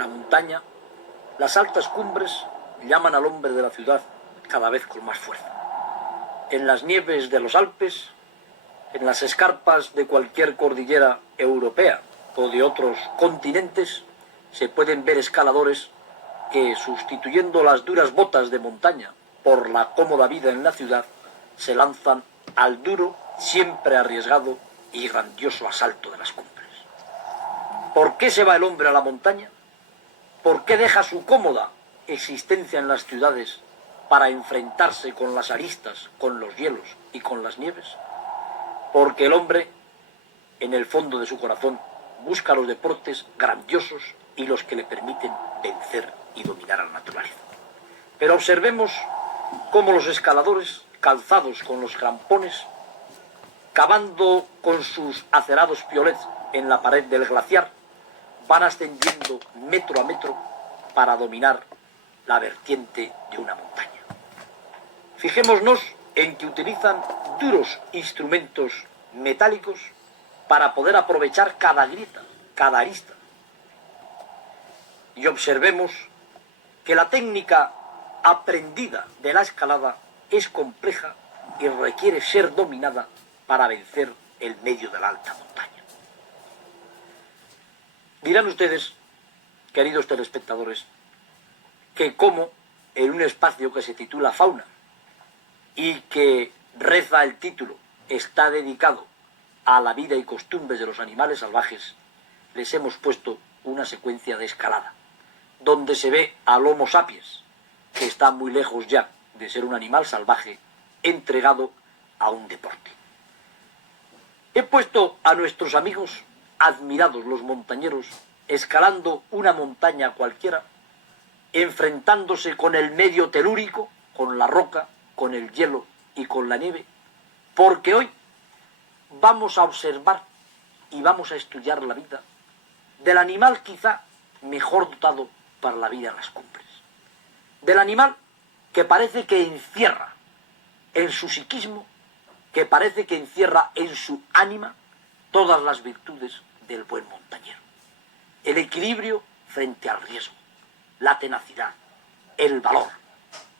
La montaña, las altas cumbres llaman al hombre de la ciudad cada vez con más fuerza. En las nieves de los Alpes, en las escarpas de cualquier cordillera europea o de otros continentes, se pueden ver escaladores que, sustituyendo las duras botas de montaña por la cómoda vida en la ciudad, se lanzan al duro, siempre arriesgado y grandioso asalto de las cumbres. ¿Por qué se va el hombre a la montaña? ¿Por qué deja su cómoda existencia en las ciudades para enfrentarse con las aristas, con los hielos y con las nieves? Porque el hombre, en el fondo de su corazón, busca los deportes grandiosos y los que le permiten vencer y dominar a la naturaleza. Pero observemos cómo los escaladores, calzados con los crampones, cavando con sus acerados piolets en la pared del glaciar, van ascendiendo metro a metro para dominar la vertiente de una montaña. Fijémonos en que utilizan duros instrumentos metálicos para poder aprovechar cada grieta, cada arista. Y observemos que la técnica aprendida de la escalada es compleja y requiere ser dominada para vencer el medio de la alta montaña. Dirán ustedes, queridos telespectadores, que como en un espacio que se titula Fauna y que reza el título, está dedicado a la vida y costumbres de los animales salvajes, les hemos puesto una secuencia de escalada, donde se ve al Homo sapiens, que está muy lejos ya de ser un animal salvaje, entregado a un deporte. He puesto a nuestros amigos admirados, los montañeros, escalando una montaña cualquiera, enfrentándose con el medio telúrico, con la roca, con el hielo y con la nieve, porque hoy vamos a observar y vamos a estudiar la vida del animal quizá mejor dotado para la vida en las cumbres, del animal que parece que encierra en su psiquismo, que parece que encierra en su ánima todas las virtudes del buen montañero. El equilibrio frente al riesgo, la tenacidad, el valor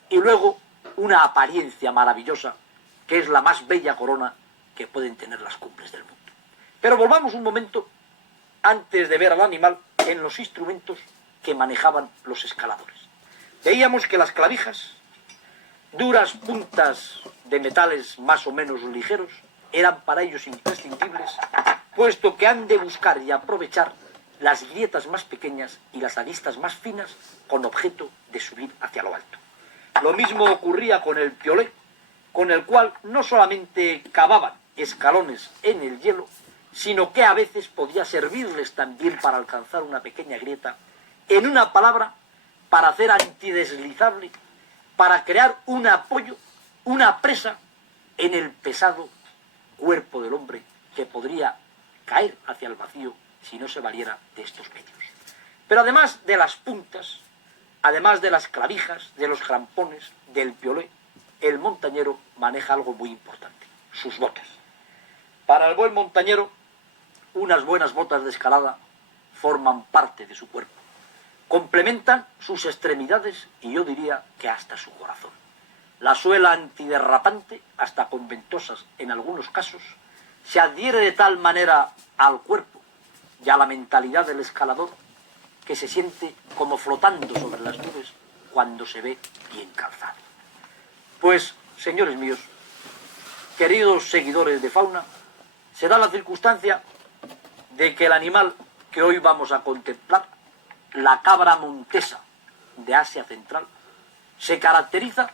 y luego una apariencia maravillosa que es la más bella corona que pueden tener las cumbres del mundo. Pero volvamos un momento antes de ver al animal en los instrumentos que manejaban los escaladores. Veíamos que las clavijas, duras puntas de metales más o menos ligeros, eran para ellos imprescindibles, puesto que han de buscar y aprovechar las grietas más pequeñas y las aristas más finas con objeto de subir hacia lo alto. Lo mismo ocurría con el piolet, con el cual no solamente cavaban escalones en el hielo, sino que a veces podía servirles también para alcanzar una pequeña grieta, en una palabra, para hacer antideslizable, para crear un apoyo, una presa en el pesado cuerpo del hombre que podría caer hacia el vacío si no se valiera de estos medios. Pero además de las puntas, además de las clavijas, de los crampones, del piolet, el montañero maneja algo muy importante, sus botas. Para el buen montañero, unas buenas botas de escalada forman parte de su cuerpo. Complementan sus extremidades y yo diría que hasta su corazón. La suela antiderrapante, hasta con ventosas en algunos casos, se adhiere de tal manera al cuerpo y a la mentalidad del escalador que se siente como flotando sobre las nubes cuando se ve bien calzado. Pues, señores míos, queridos seguidores de Fauna, se da la circunstancia de que el animal que hoy vamos a contemplar, la cabra montesa de Asia Central, se caracteriza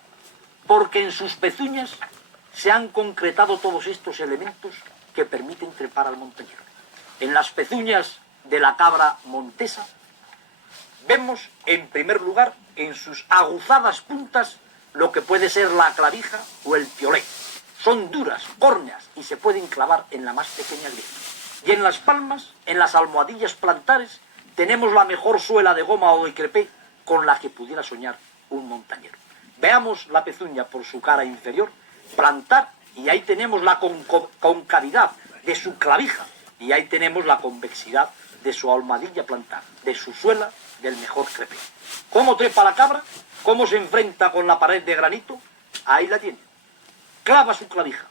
porque en sus pezuñas se han concretado todos estos elementos que permiten trepar al montañero. En las pezuñas de la cabra montesa vemos, en primer lugar, en sus aguzadas puntas, lo que puede ser la clavija o el piolet. Son duras, córneas y se pueden clavar en la más pequeña grieta. Y en las palmas, en las almohadillas plantares, tenemos la mejor suela de goma o de crepé con la que pudiera soñar un montañero. Veamos la pezuña por su cara inferior, plantar, y ahí tenemos la concavidad de su clavija, Y ahí tenemos la convexidad de su almohadilla plantar, de su suela, del mejor crepé. ¿Cómo trepa la cabra? ¿Cómo se enfrenta con la pared de granito? Ahí la tiene. Clava su clavija,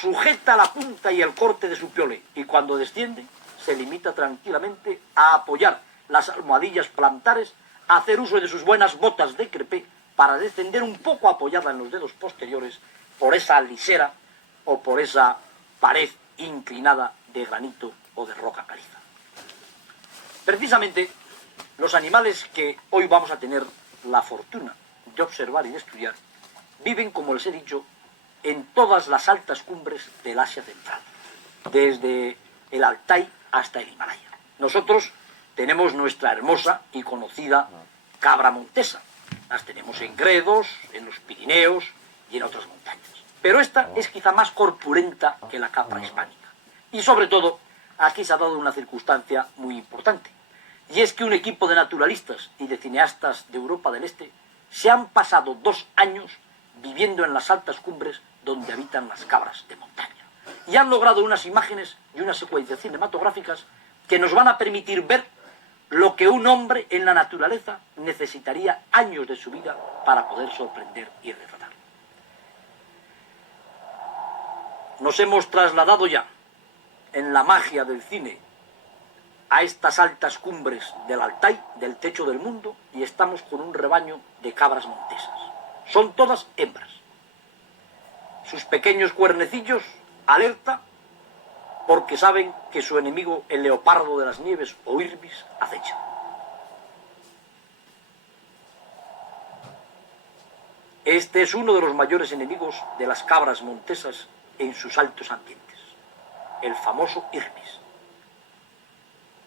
sujeta la punta y el corte de su piole, y cuando desciende se limita tranquilamente a apoyar las almohadillas plantares, a hacer uso de sus buenas botas de crepé para descender un poco apoyada en los dedos posteriores por esa lisera o por esa pared inclinada de granito o de roca caliza. Precisamente los animales que hoy vamos a tener la fortuna de observar y de estudiar viven, como les he dicho, en todas las altas cumbres del Asia Central, desde el Altai hasta el Himalaya. Nosotros tenemos nuestra hermosa y conocida cabra montesa. Las tenemos en Gredos, en los Pirineos y en otras montañas. Pero esta es quizá más corpulenta que la cabra hispánica. Y sobre todo, aquí se ha dado una circunstancia muy importante. Y es que un equipo de naturalistas y de cineastas de Europa del Este se han pasado 2 años viviendo en las altas cumbres donde habitan las cabras de montaña. Y han logrado unas imágenes y unas secuencias cinematográficas que nos van a permitir ver lo que un hombre en la naturaleza necesitaría años de su vida para poder sorprender y retratar. Nos hemos trasladado ya en la magia del cine a estas altas cumbres del Altai, del techo del mundo, y estamos con un rebaño de cabras montesas. Son todas hembras. Sus pequeños cuernecillos alerta porque saben que su enemigo, el leopardo de las nieves o Irbis, acecha. Este es uno de los mayores enemigos de las cabras montesas en sus altos ambientes, el famoso Irbis.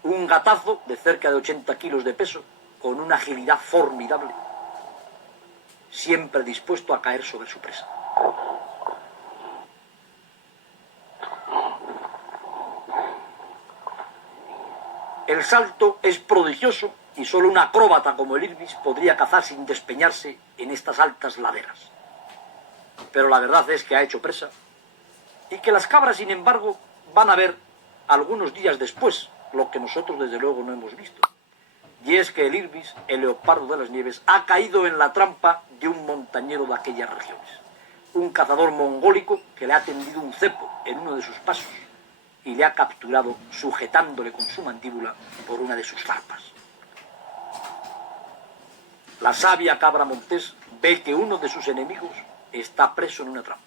Un gatazo de cerca de 80 kilos de peso, con una agilidad formidable, siempre dispuesto a caer sobre su presa. El salto es prodigioso y solo un acróbata como el Irbis podría cazar sin despeñarse en estas altas laderas. Pero la verdad es que ha hecho presa y que las cabras, sin embargo, van a ver algunos días después lo que nosotros desde luego no hemos visto. Y es que el Irbis, el leopardo de las nieves, ha caído en la trampa de un montañero de aquellas regiones. Un cazador mongólico que le ha tendido un cepo en uno de sus pasos y le ha capturado sujetándole con su mandíbula por una de sus zarpas. La sabia cabra montés ve que uno de sus enemigos está preso en una trampa.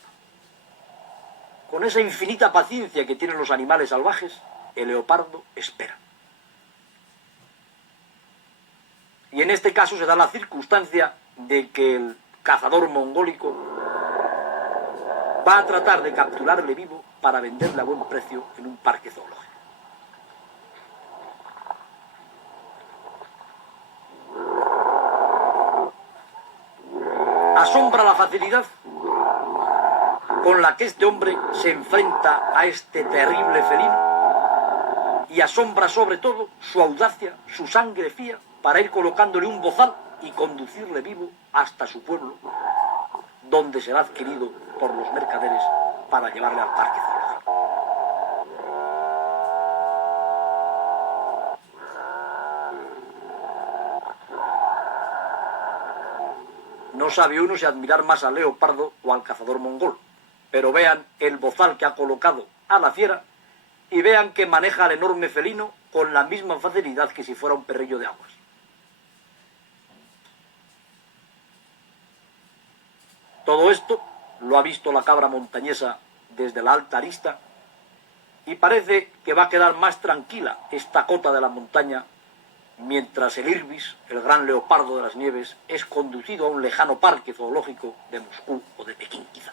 Con esa infinita paciencia que tienen los animales salvajes, el leopardo espera. Y en este caso se da la circunstancia de que el cazador mongólico va a tratar de capturarle vivo para venderle a buen precio en un parque zoológico. Asombra la facilidad con la que este hombre se enfrenta a este terrible felino, y asombra sobre todo su audacia, su sangre fría, para ir colocándole un bozal y conducirle vivo hasta su pueblo, donde será adquirido por los mercaderes para llevarle al parque zoológico. No sabe uno si admirar más al leopardo o al cazador mongol, pero vean el bozal que ha colocado a la fiera y vean que maneja al enorme felino con la misma facilidad que si fuera un perrillo de aguas. Todo esto lo ha visto la cabra montañesa desde la alta arista y parece que va a quedar más tranquila esta cota de la montaña mientras el Irbis, el gran leopardo de las nieves, es conducido a un lejano parque zoológico de Moscú o de Pekín quizá.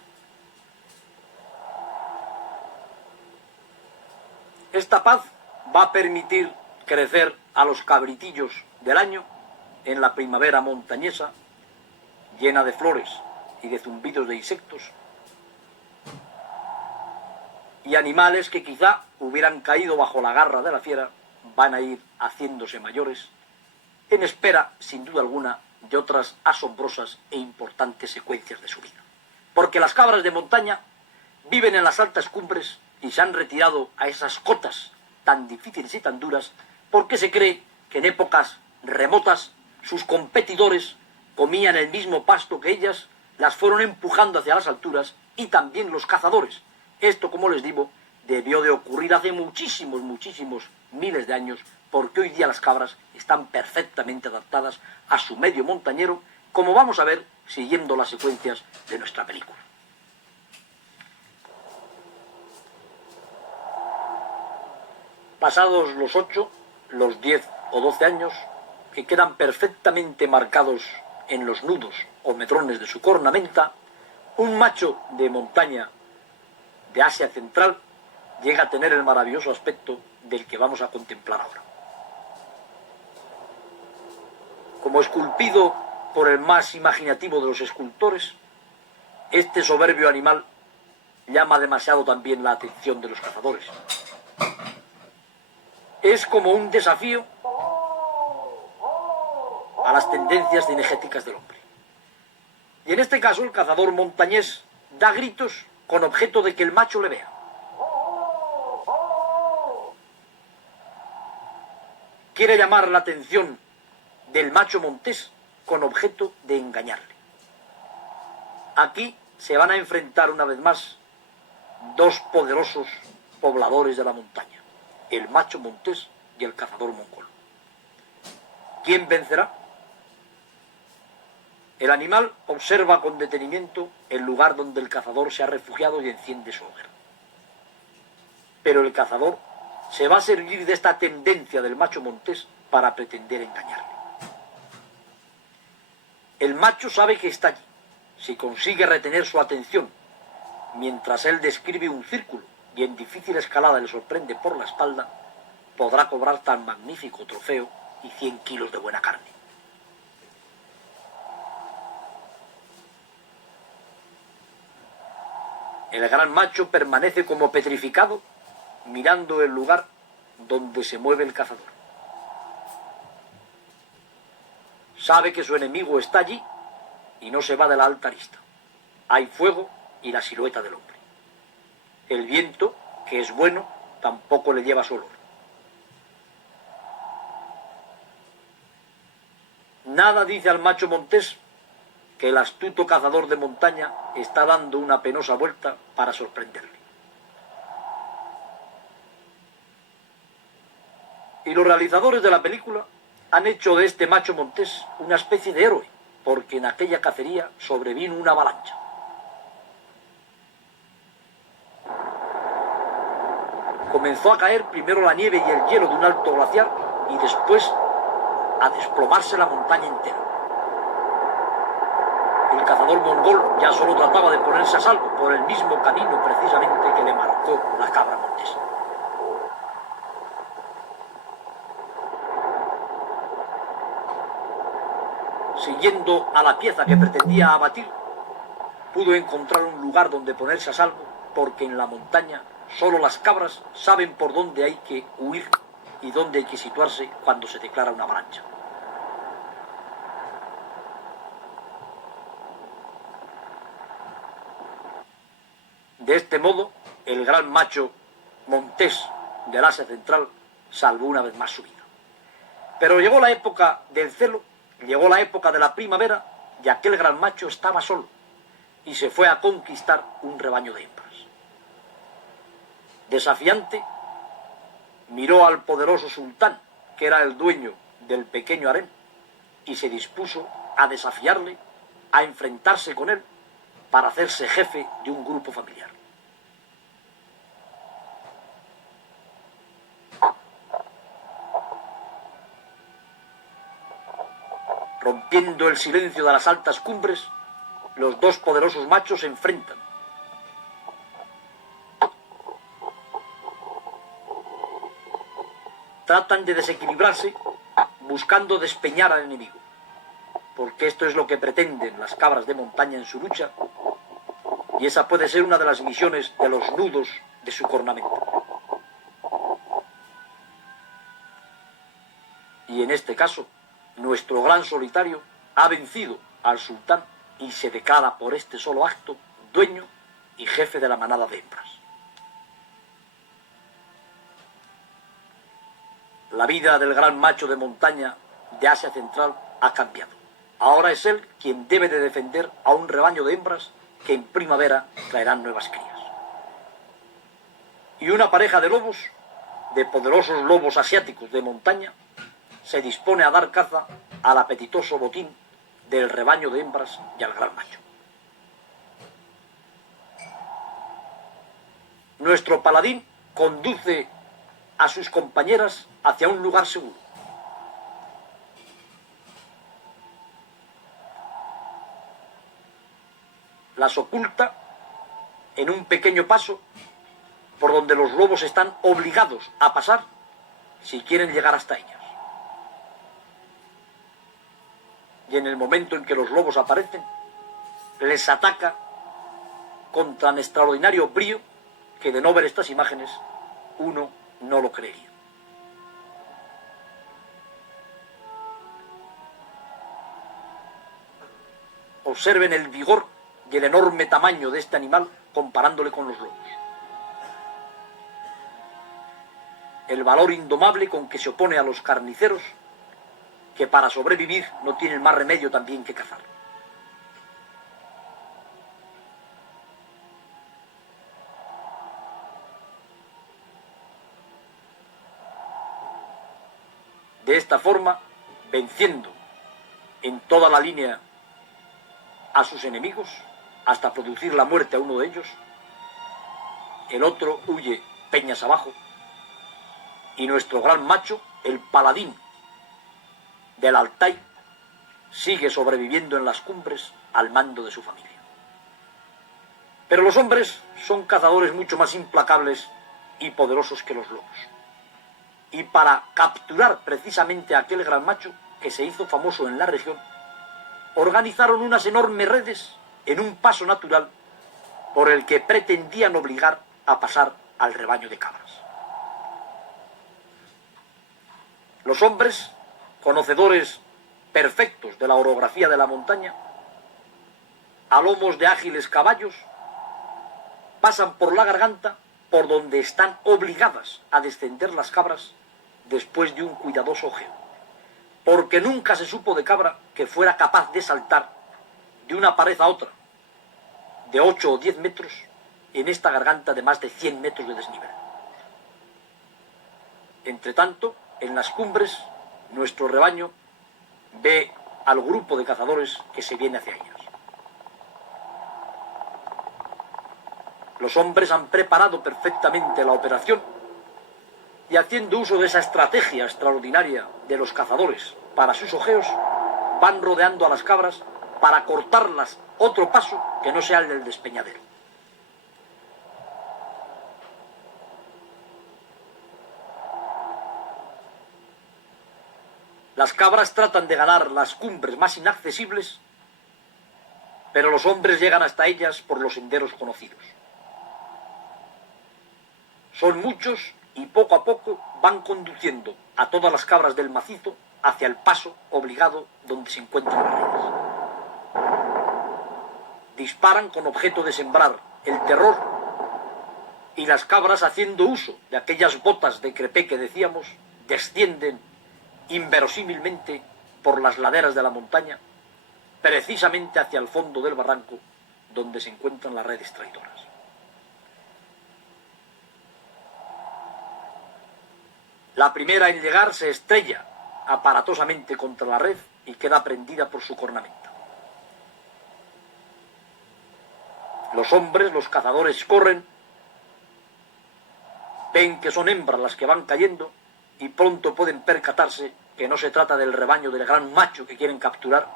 Esta paz va a permitir crecer a los cabritillos del año en la primavera montañesa, llena de flores y de zumbidos de insectos, y animales que quizá hubieran caído bajo la garra de la fiera van a ir haciéndose mayores en espera, sin duda alguna, de otras asombrosas e importantes secuencias de su vida. Porque las cabras de montaña viven en las altas cumbres y se han retirado a esas cotas tan difíciles y tan duras porque se cree que en épocas remotas sus competidores comían el mismo pasto que ellas, las fueron empujando hacia las alturas, y también los cazadores. Esto, como les digo, debió de ocurrir hace muchísimos miles de años, porque hoy día las cabras están perfectamente adaptadas a su medio montañero, como vamos a ver siguiendo las secuencias de nuestra película. Pasados los 8, los 10 o 12 años, que quedan perfectamente marcados en los nudos o medrones de su cornamenta, un macho de montaña de Asia Central llega a tener el maravilloso aspecto del que vamos a contemplar ahora. Como esculpido por el más imaginativo de los escultores, este soberbio animal llama demasiado también la atención de los cazadores. Es como un desafío a las tendencias cinegéticas del hombre. Y en este caso el cazador montañés da gritos con objeto de que el macho le vea. Quiere llamar la atención del macho montés con objeto de engañarle. Aquí se van a enfrentar una vez más dos poderosos pobladores de la montaña, el macho montés y el cazador mongol. ¿Quién vencerá? El animal observa con detenimiento el lugar donde el cazador se ha refugiado y enciende su hoguera. Pero el cazador se va a servir de esta tendencia del macho montés para pretender engañarle. El macho sabe que está allí. Si consigue retener su atención mientras él describe un círculo y en difícil escalada le sorprende por la espalda, podrá cobrar tan magnífico trofeo y 100 kilos de buena carne. El gran macho permanece como petrificado, mirando el lugar donde se mueve el cazador. Sabe que su enemigo está allí y no se va de la alta arista. Hay fuego y la silueta del hombre. El viento, que es bueno, tampoco le lleva su olor. Nada dice al macho montés que el astuto cazador de montaña está dando una penosa vuelta para sorprenderle. Y los realizadores de la película han hecho de este macho montés una especie de héroe, porque en aquella cacería sobrevino una avalancha. Comenzó a caer primero la nieve y el hielo de un alto glaciar y después a desplomarse la montaña entera. El cazador mongol ya solo trataba de ponerse a salvo por el mismo camino precisamente que le marcó la cabra montés. Siguiendo a la pieza que pretendía abatir, pudo encontrar un lugar donde ponerse a salvo, porque en la montaña solo las cabras saben por dónde hay que huir y dónde hay que situarse cuando se declara una avalancha. De este modo, el gran macho montés del Asia Central salvó una vez más su vida. Pero llegó la época del celo, llegó la época de la primavera, y aquel gran macho estaba solo, y se fue a conquistar un rebaño de hembras. Desafiante, miró al poderoso sultán, que era el dueño del pequeño harén, y se dispuso a desafiarle, a enfrentarse con él, para hacerse jefe de un grupo familiar. Rompiendo el silencio de las altas cumbres, los dos poderosos machos se enfrentan. Tratan de desequilibrarse, buscando despeñar al enemigo, porque esto es lo que pretenden las cabras de montaña en su lucha, y esa puede ser una de las misiones de los nudos de su cornamenta. Y en este caso, nuestro gran solitario ha vencido al sultán y se declara por este solo acto dueño y jefe de la manada de hembras. La vida del gran macho de montaña de Asia Central ha cambiado. Ahora es él quien debe de defender a un rebaño de hembras que en primavera traerán nuevas crías. Y una pareja de lobos, de poderosos lobos asiáticos de montaña, se dispone a dar caza al apetitoso botín del rebaño de hembras y al gran macho. Nuestro paladín conduce a sus compañeras hacia un lugar seguro. Las oculta en un pequeño paso por donde los lobos están obligados a pasar si quieren llegar hasta ellas. Y en el momento en que los lobos aparecen, les ataca con tan extraordinario brío que de no ver estas imágenes uno no lo creería. Observen el vigor y el enorme tamaño de este animal comparándole con los lobos. El valor indomable con que se opone a los carniceros, que para sobrevivir no tienen más remedio también que cazar. De esta forma, venciendo en toda la línea a sus enemigos, hasta producir la muerte a uno de ellos, el otro huye peñas abajo, y nuestro gran macho, el paladín del Altai, sigue sobreviviendo en las cumbres al mando de su familia. Pero los hombres son cazadores mucho más implacables y poderosos que los lobos. Y para capturar precisamente a aquel gran macho que se hizo famoso en la región, organizaron unas enormes redes en un paso natural por el que pretendían obligar a pasar al rebaño de cabras. Los hombres, conocedores perfectos de la orografía de la montaña, a lomos de ágiles caballos, pasan por la garganta por donde están obligadas a descender las cabras después de un cuidadoso ojeo, porque nunca se supo de cabra que fuera capaz de saltar de una pared a otra, de 8 o 10 metros, en esta garganta de más de 100 metros de desnivel. Entretanto, en las cumbres, nuestro rebaño ve al grupo de cazadores que se viene hacia ellas. Los hombres han preparado perfectamente la operación y, haciendo uso de esa estrategia extraordinaria de los cazadores para sus ojeos, van rodeando a las cabras para cortarlas otro paso que no sea el del despeñadero. Las cabras tratan de ganar las cumbres más inaccesibles, pero los hombres llegan hasta ellas por los senderos conocidos. Son muchos y poco a poco van conduciendo a todas las cabras del macizo hacia el paso obligado donde se encuentran las redes. Disparan con objeto de sembrar el terror y las cabras, haciendo uso de aquellas botas de crepé que decíamos, descienden inverosímilmente por las laderas de la montaña, precisamente hacia el fondo del barranco donde se encuentran las redes traidoras. La primera en llegar se estrella aparatosamente contra la red y queda prendida por su cornamenta. Los hombres, los cazadores, corren, ven que son hembras las que van cayendo y pronto pueden percatarse que no se trata del rebaño del gran macho que quieren capturar,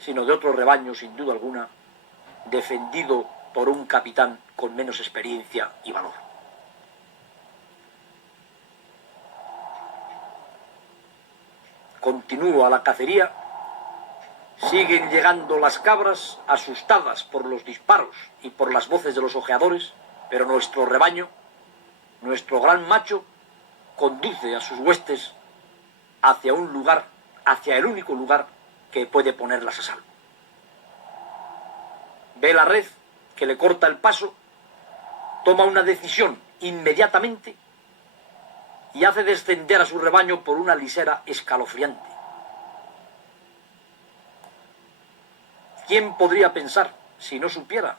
sino de otro rebaño, sin duda alguna, defendido por un capitán con menos experiencia y valor. Continúa la cacería, siguen llegando las cabras asustadas por los disparos y por las voces de los ojeadores, pero nuestro rebaño, nuestro gran macho, conduce a sus huestes hacia un lugar, hacia el único lugar que puede ponerlas a salvo. Ve la red que le corta el paso, toma una decisión inmediatamente y hace descender a su rebaño por una lisera escalofriante. ¿Quién podría pensar, si no supiera,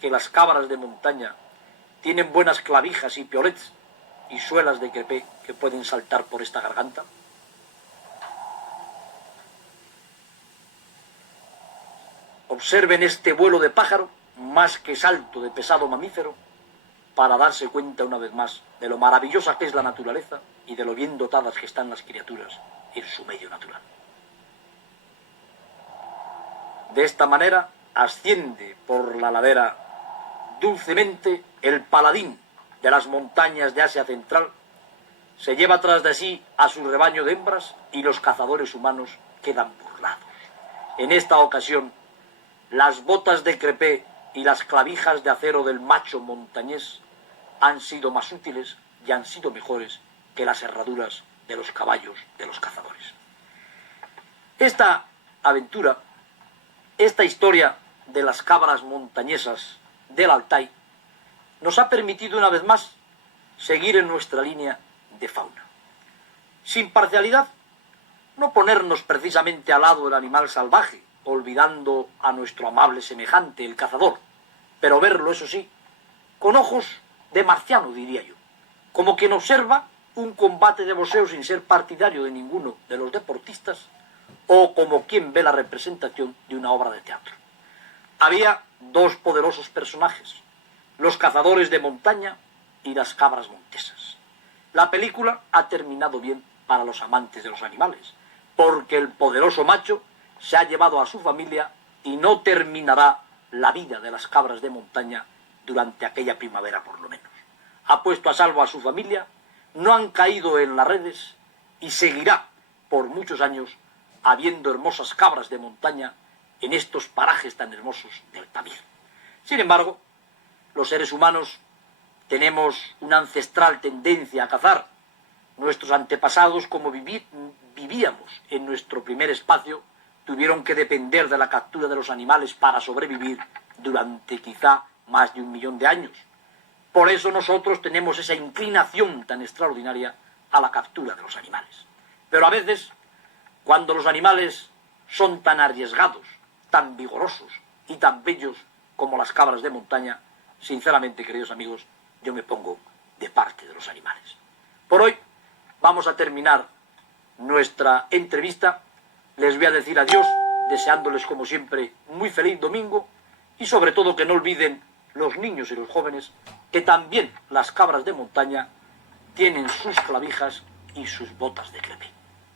que las cabras de montaña tienen buenas clavijas y piolets y suelas de crepé que pueden saltar por esta garganta? Observen este vuelo de pájaro, más que salto de pesado mamífero, para darse cuenta una vez más de lo maravillosa que es la naturaleza y de lo bien dotadas que están las criaturas en su medio natural. De esta manera asciende por la ladera dulcemente el paladín de las montañas de Asia Central, se lleva tras de sí a su rebaño de hembras y los cazadores humanos quedan burlados. En esta ocasión, las botas de crepé y las clavijas de acero del macho montañés han sido más útiles y han sido mejores que las herraduras de los caballos de los cazadores. Esta aventura, esta historia de las cabras montañesas del Altai, nos ha permitido una vez más seguir en nuestra línea de fauna. Sin parcialidad, no ponernos precisamente al lado del animal salvaje, olvidando a nuestro amable semejante, el cazador, pero verlo, eso sí, con ojos de marciano, diría yo, como quien observa un combate de boxeo sin ser partidario de ninguno de los deportistas, o como quien ve la representación de una obra de teatro. Había dos poderosos personajes, los cazadores de montaña y las cabras montesas. La película ha terminado bien para los amantes de los animales, porque el poderoso macho se ha llevado a su familia y no terminará la vida de las cabras de montaña durante aquella primavera por lo menos. Ha puesto a salvo a su familia, no han caído en las redes y seguirá por muchos años habiendo hermosas cabras de montaña en estos parajes tan hermosos del Tamir. Sin embargo, los seres humanos tenemos una ancestral tendencia a cazar. Nuestros antepasados, como vivíamos en nuestro primer espacio, tuvieron que depender de la captura de los animales para sobrevivir durante quizá más de 1 millón de años. Por eso nosotros tenemos esa inclinación tan extraordinaria a la captura de los animales. Pero a veces, cuando los animales son tan arriesgados, tan vigorosos y tan bellos como las cabras de montaña, sinceramente, queridos amigos, yo me pongo de parte de los animales. Por hoy vamos a terminar nuestra entrevista. Les voy a decir adiós, deseándoles como siempre muy feliz domingo y sobre todo que no olviden los niños y los jóvenes que también las cabras de montaña tienen sus clavijas y sus botas de crepé.